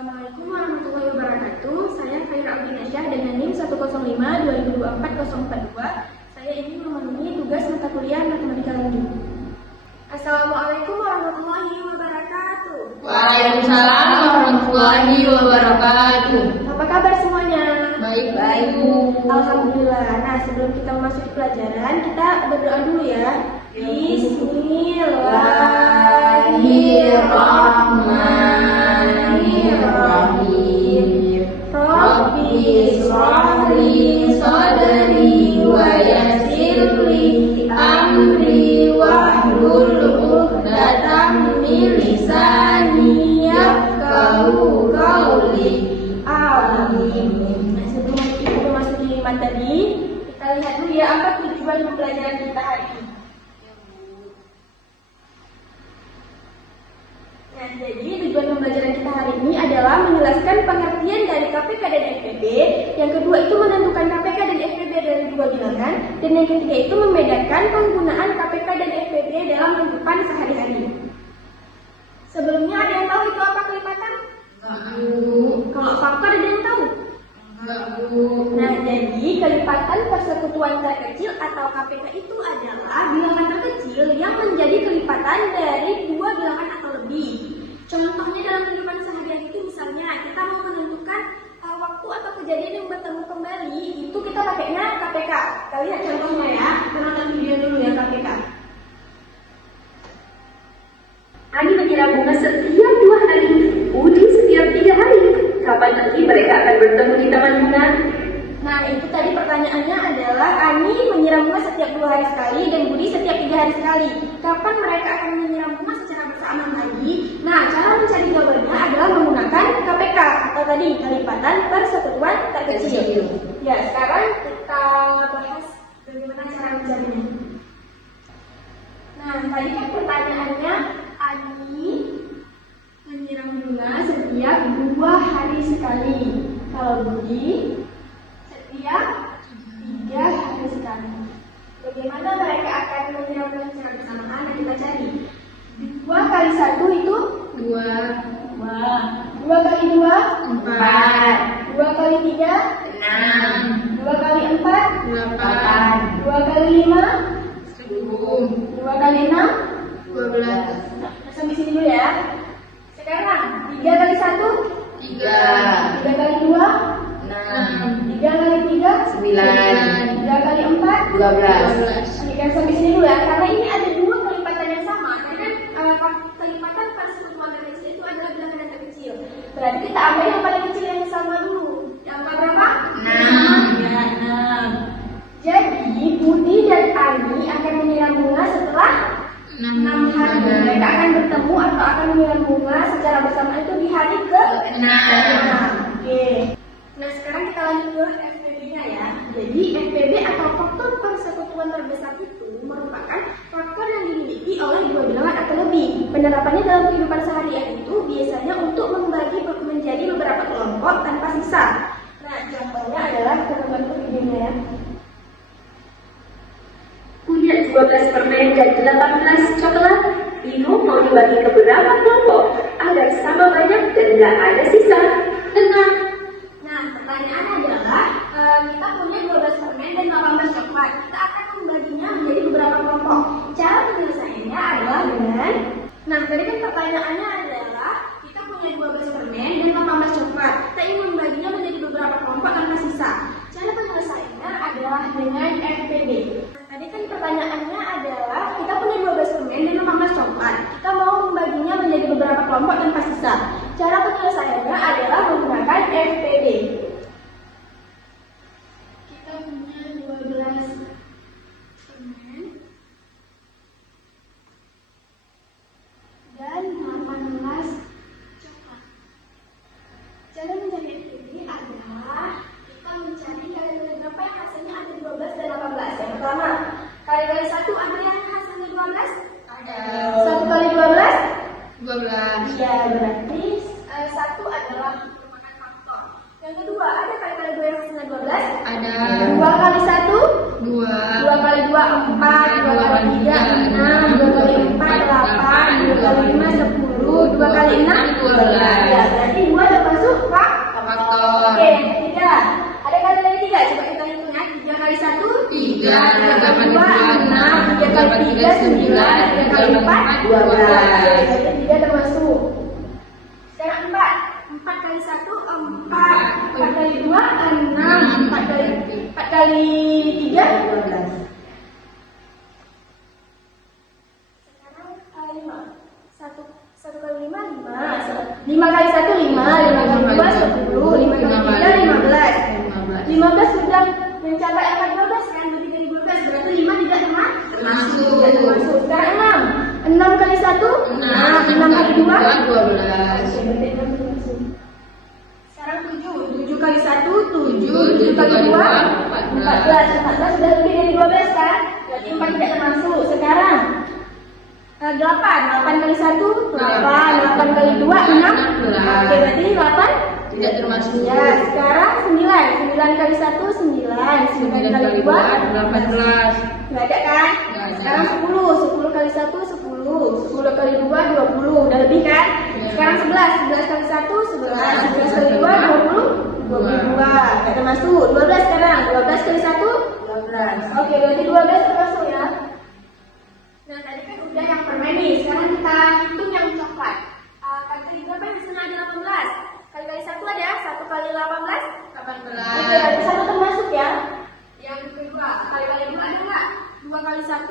Assalamualaikum warahmatullahi wabarakatuh. Saya Khaira Abdinasyah dengan NIM 105-2024-042. Saya ingin memenuhi tugas mata kuliah Matematika Lanjut. Assalamualaikum warahmatullahi wabarakatuh. Waalaikumsalam warahmatullahi wabarakatuh. Apa kabar semuanya? Baik-baik, Bu. Alhamdulillah. Nah, sebelum kita memasuki pelajaran, kita berdoa dulu ya. Bismillahirrahmanirrahim. Rabbi shrah li sadri wa yassir li amri wahlul 'uqdatam min lisani yafqahu qawli. Amin. Nah, sebelum kita memasuki materi, kita lihat dulu ya apa tujuan pembelajaran kita hari ini. Nah, jadi tujuan pembelajaran kita hari ini adalah menjelaskan pengertian dari KPK dan FPB. Yang kedua itu menentukan KPK dan FPB dari dua bilangan. Dan yang ketiga itu membedakan penggunaan KPK dan FPB dalam kehidupan sehari-hari. Sebelumnya ada yang tahu itu apa kelipatan? Enggak, Bu. Kalau faktor ada yang tahu? Enggak, Bu. Nah, jadi kelipatan persekutuan terkecil atau KPK itu adalah bilangan terkecil yang menjadi kelipatan dari dua bilangan atau lebih. Contohnya dalam kehidupan sehari-hari itu misalnya kita mau menentukan waktu atau kejadian yang bertemu kembali, itu kita pakainya KPK. Kita lihat contohnya ya, kita nonton video dulu ya KPK. Ani menyiram bunga setiap 2 hari, Budi setiap 3 hari. Kapan lagi mereka akan bertemu di taman bunga? Nah, itu tadi pertanyaannya adalah Ani menyiram bunga setiap 2 hari sekali dan Budi setiap 3 hari sekali. Kapan mereka akan menyiram bunga secara bersamaan lagi? Nah, cara mencari jawabannya adalah menggunakan KPK atau tadi kelipatan persekutuan terkecil. Ya, sekarang kita bahas bagaimana cara mencarinya. Nah, tadi kan pertanyaannya Ani menyiram bunga setiap 2 hari sekali. Kalau Budi setiap 3 hari sekali. Bagaimana mereka akan menyiram bunga secara bersamaan? Nah, kita cari. 2 kali 1 itu 2, 2 kali 2 4, 2 kali 3 6, 2 kali 4 8, 2 kali 5 10, 2 kali 6. 12, Nah, sampai sini dulu ya. Sekarang 3 kali 1 3, 3 kali 2 6, 3 kali 3 9, 3 kali 4 12. Oke, kan sampai sini dulu ya. Karena ini ada 2 kelipatan yang sama. Tadi kan kelipatan persekutuan terkecil itu adalah bilangan yang terkecil. Berarti kita ambil yang paling kecil yang sama dulu. Yang angka berapa? 6. Ya, 6. Jadi Budi dan Ani akan menyiram bunga setelah 6 hari. Mereka akan bertemu atau akan menyiram bunga secara bersamaan itu di hari ke-6. Oke. Nah, sekarang kita lanjut ke FPB-nya ya. Jadi FPB atau faktor persekutuan terbesar itu merupakan faktor yang dimiliki oleh dua bilangan atau lebih. Penerapannya dalam kehidupan sehari-hari itu biasanya untuk membagi menjadi beberapa kelompok tanpa sisa. Nah, contohnya adalah teman-teman videonya ya. Punya 12 permen dan 18 coklat. Bingung mau dibagi ke berapa kelompok agar sama banyak dan nggak ada sisa? Tenang. Nah, pertanyaan adalah kita punya 12 permen dan 18 coklat. Kita akan membaginya menjadi beberapa kelompok. Cara penyelesaiannya adalah dengan tadi kan pertanyaannya adalah kita punya 12 permen dan 18 coklat. Kita ingin membaginya menjadi beberapa kelompok tanpa sisa. Cara penyelesaiannya adalah dengan FPB. Tadi kan pertanyaannya adalah kita punya 12 permen dan 18 coklat. Kita mau membaginya menjadi beberapa kelompok tanpa sisa. Cara penyelesaiannya adalah menggunakan FPB. Kita punya 12 permen dan 18 coklat. Cara mencari FPB adalah kita mencari kali-kali berapa yang hasilnya ada 12 dan 18. Yang pertama, kali-kali 1 ada yang hasilnya 12? Ada. 1 kali 12? 12. Ya, berarti 1 adalah merupakan faktor. Yang kedua, ada kali-kali 2 yang hasilnya 12? Ada. 2 kali 1? 2. 2 kali 2, 4. 2 kali 3, 6. 2 kali 4, 8. 2 kali 5, 10. 2 kali 6, 12. Ya, berarti 2 dapat 3 kali 2 6, 3 kali 3 9, 3 kali 4 12. Jadi 3 termasuk. Sekarang 4. 4 kali 1 4. 4 kali 2 6. 4 kali 3 12. Sekarang 5. 1 kali 5 5. 5 kali 1 5. 5 kali 2 10. 5 kali 3 15. 15 sudah mencapai angka 12 kan? Lebih dari 12 berarti 5 tidak termasuk. Sekarang 6 kali 1 6 kali 2 12. Sekarang 7 kali 1 7 kali 2 14 sudah lebih dari 12 kan? Berarti 4 tidak termasuk. Sekarang 8 kali 1 8 kali 2 6. Oke, berarti 8 tidak termasuk. ya. Sekarang 9 kali 1 9 kali 2 18. nggak ada kan? Sekarang 10 kali 1 10 kali 2 20 udah lebih kan? Sekarang 11 kali 1 11 kali 2 20 22 nggak termasuk. 12 sekarang 12 kali 1 12. Oke, berarti 12 termasuk ya. Nah, tadi kan udah yang permen nih. Sekarang kita hitung yang coklat. Kali berapa yang di sana ada 18? Kali 1 ada 1 kali 18 Oke, berarti 1 termasuk ya. Yang kedua, kali 2 ada nggak? 2 kali 1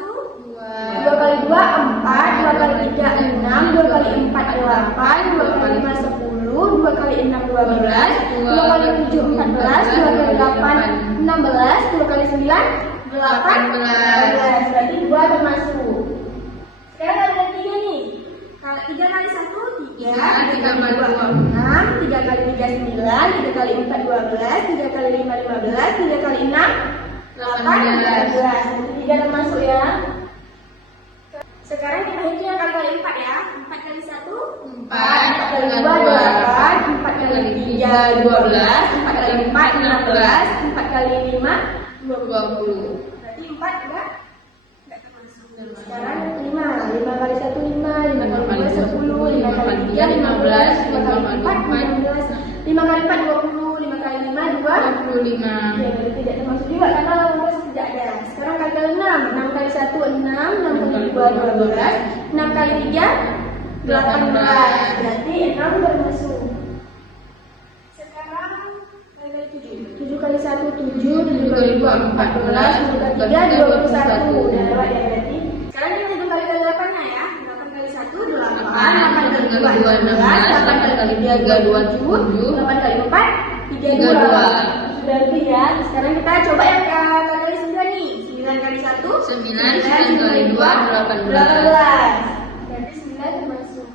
2 kali 2 4, 2 kali 3 6, 2 kali 4 8, 2 kali 5 10, 2 kali 6 12, 2 kali 7 14, 2 kali 8 16, 2 kali 9 18. Berarti 2 termasuk. Sekarang ada 3 nih. Kalau 3 kali 1 3, 3 kali 2 6, 3 kali 3 9, 3 kali 4 12, 3 kali 5 15, 3 kali 6 18. Berarti 3 termasuk ya. Sekarang kita hitung yang kali 4 ya. 4 kali 1 4 kali 2 8, 4 kali 3 12, 4 kali 4 16, 4 kali 5 20. Berarti 4 enggak termasuk. Sekarang 5 kali 1 5, 5 kali 2 10, 5 kali 3 15, 5 kali 4 15, 5 kali 4 20, 5 kali 5 25. Ya, berarti tidak termasuk juga karena 18 tidak ada. Sekarang kali 6, 6 kali 1 6, 6 kali 2 12, 6 kali 3 18. Berarti 6 termasuk. Sekarang kali 7 kali 1 7, 7 kali 2 14, 7 kali 3 21. Udah lewat ya berarti. Sekarang kita hitung kali 8-nya ya. 8 kali 1 8, 8 kali 2 16, 8 kali 3 27, 8 kali 4 32. Sudah lebih ya. Sekarang kita coba yang kali 9 nih. 9 kali 1 9 kali 2 18. Berarti 9 termasuk.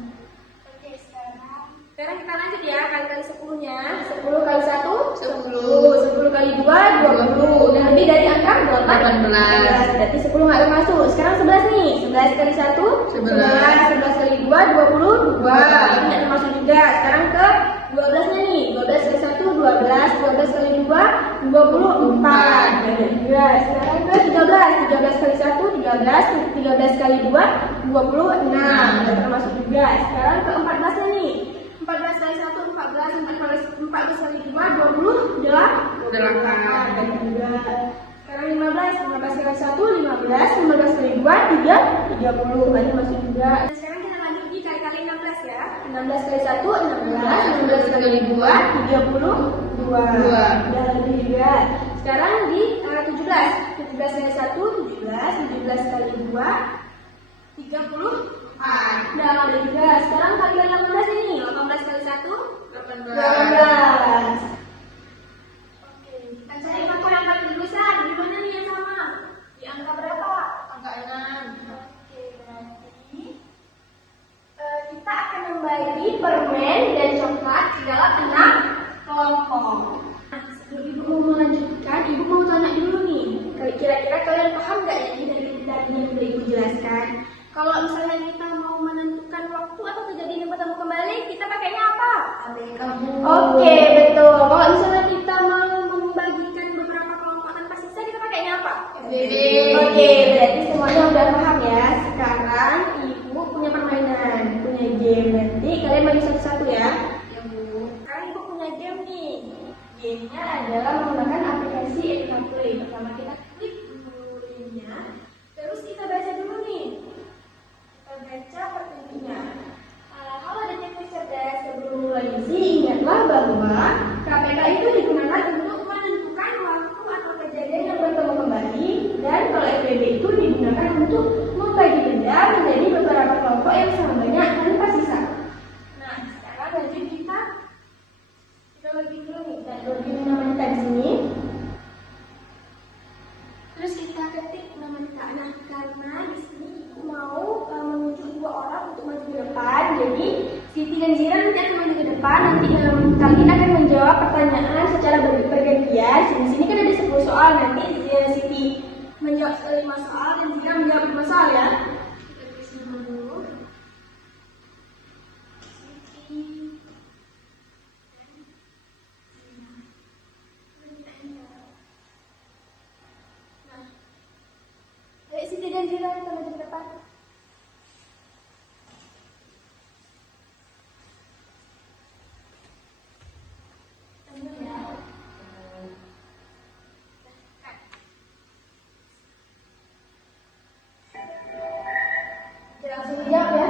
Oke, sekarang kita lanjut ya. Kali 10-nya. 10 kali 1 10 kali 2 20. Udah lebih dari angka 18. Berarti 10 nggak termasuk. Sekarang 11 nih. 11 kali 1 11 kali 2 22. Ini nggak termasuk juga. Sekarang ke 12-nya nih. 12 kali 1 12, 12 kali 2 24. Ada juga. Sekarang ke 13 kali 1 13 kali 2 26. Nggak termasuk juga. Sekarang ke 14-nya nih. 14 kali 1 14, 14 kali 2 28. Ada juga. Sekarang 15 kali 1 15 kali 2 30. Berarti masuk juga. Sekarang kita lanjut di kali 16 ya. 16 kali 1 16 kali 2 32. Udah lebih juga. Sekarang di 17 kali 1 17 kali 2 30. Udah ada juga. Sekarang kali 18 ini. 18 kali 1 18. Oke, kita cari faktor yang paling besar. Di mana nih yang sama? Di angka berapa? Angka 6. Oke, berarti kita akan membagi permen dan coklat ke dalam 6 kelompok. Nah, sebelum Ibu mau melanjutkan, Ibu mau tanya dulu nih. Kira-kira kalian paham nggak ya dari tadi yang sudah Ibu jelaskan? Kalau misalnya kita mau menentukan waktu atau kejadian yang bertemu kembali, kita pakainya apa? Oke, betul. Kalau misalnya kita mau membagikan beberapa kelompok tanpa sisa, kita pakainya apa? Oke, berarti semuanya udah paham ya. Sekarang Ibu punya permainan, punya game. Nanti kalian bagi satu-satu ya. Sekarang Ibu punya game nih. Gamenya adalah menggunakan aplikasi Edukapli. Pertama kita klik dulu. bahwa KPK itu digunakan untuk menentukan waktu atau kejadian yang bertemu kembali, dan kalau FPB itu digunakan untuk membagi denda menjadi beberapa kelompok yang sama banyak tanpa sisa. Nah, sekarang lanjut kita bagi dulu nih, dan bagi nama di sini. Terus kita ketik nama kita. Nah, karena di sini ibu mau menunjuk dua orang untuk maju ke depan, jadi Siti dan Zira nanti akan maju ke depan. Nanti kalian akan menjawab pertanyaan secara bergantian. Di sini kan ada 10 soal. Nanti Siti menjawab 5 soal dan Zira menjawab 5 soal ya. Kita tulis nama dulu. Siti dan Zira kita maju ke depan. Langsung dijawab ya.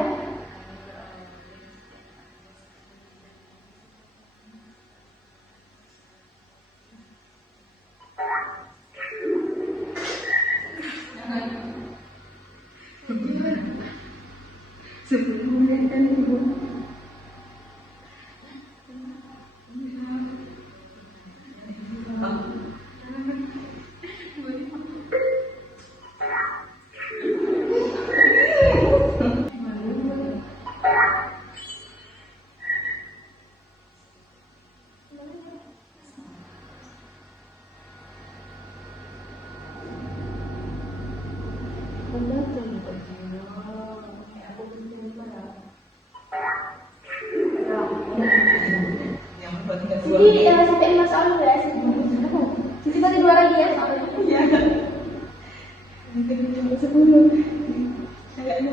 Jadi sampai 5 soal dulu ya. Sisi berarti 2 lagi ya soalnya. Iya. Ini 10. Kayaknya.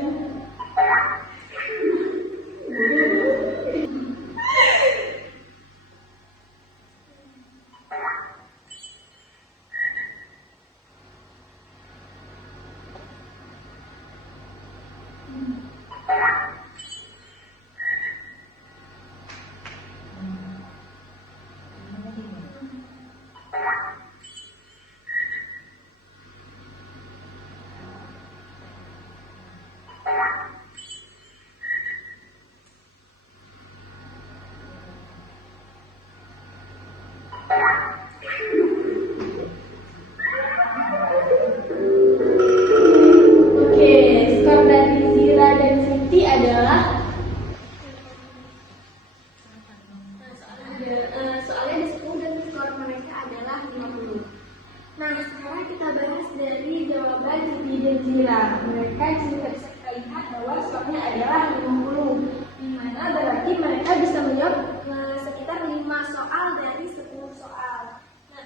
Mereka juga bisa kita lihat bahwa soalnya adalah 50, di mana berarti mereka bisa menjawab sekitar 5 soal dari 10 soal. Nah,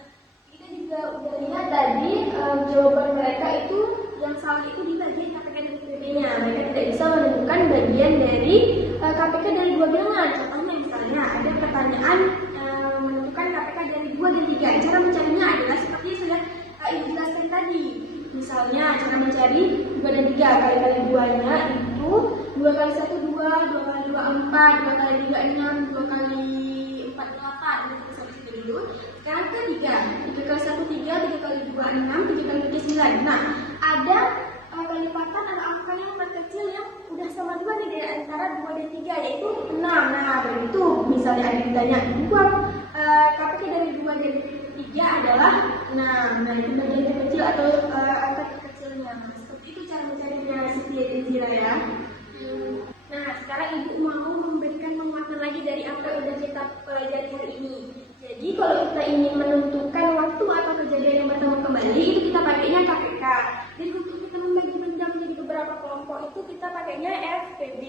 kita juga udah lihat tadi jawaban mereka itu yang salah itu di bagian KPK dan PPB-nya. Mereka tidak bisa menentukan bagian dari KPK dari 2 bilangan. Contohnya misalnya ada pertanyaan menentukan KPK dari 2 dan 3. Cara mencarinya adalah seperti yang sudah Ibu jelaskan tadi. Misalnya cara mencari 2 dan 3, kali-kali 2-nya itu 2 kali 1 2, 2 kali 2 4, 2 kali 3 6, 2 kali 4 8. Kita sampai situ dulu. Sekarang ke 3, 3 kali 1 3, 3 kali 2 6, 3 kali 3 9. Nah, ada kelipatan atau angka yang terkecil yang udah sama 2 nih dari antara 2 dan 3, yaitu 6. Nah, begitu misalnya ada yang ditanya 2 KPK dari 2 dan 3 adalah 6. Nah, itu bagian terkecil atau angka terkecilnya. Seperti itu cara mencarinya Siti dan Zira ya. Nah, sekarang Ibu mau memberikan penguatan lagi dari apa yang sudah kita pelajari hari ini. Jadi kalau kita ingin menentukan waktu atau kejadian yang bertemu kembali, itu kita pakainya KPK. Jadi untuk kita membagi benda menjadi beberapa kelompok itu kita pakainya FPB.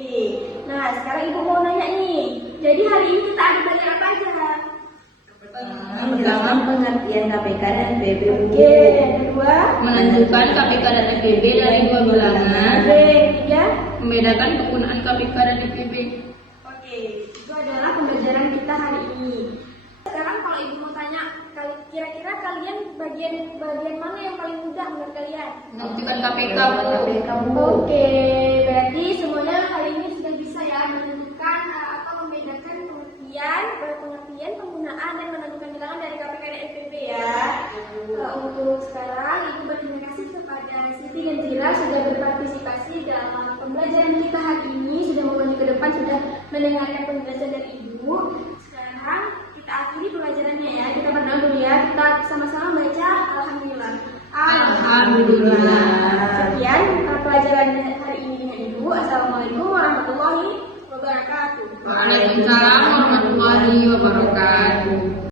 Nah, sekarang Ibu mau nanya nih. Jadi hari ini kita ada belajar apa aja? Pertama, pengertian KPK dan PB. Oke, yang kedua, menentukan KPK dan FPB dari 2 bilangan. oke, yang ketiga. Membedakan penggunaan KPK dan FPB. Oke, itu adalah pembelajaran kita hari ini. Sekarang kalau Ibu mau tanya, kira-kira kalian bagian mana yang paling mudah menurut kalian? Menentukan KPK. Oke, berarti semuanya hari ini sudah bisa ya menentukan atau membedakan pengertian penggunaan sudah berpartisipasi dalam pembelajaran kita hari ini, sudah maju ke depan, sudah mendengarkan penjelasan dari Ibu. Sekarang kita akhiri pelajarannya ya. Kita berdoa dulu ya. Kita sama-sama baca Alhamdulillah. Alhamdulillah.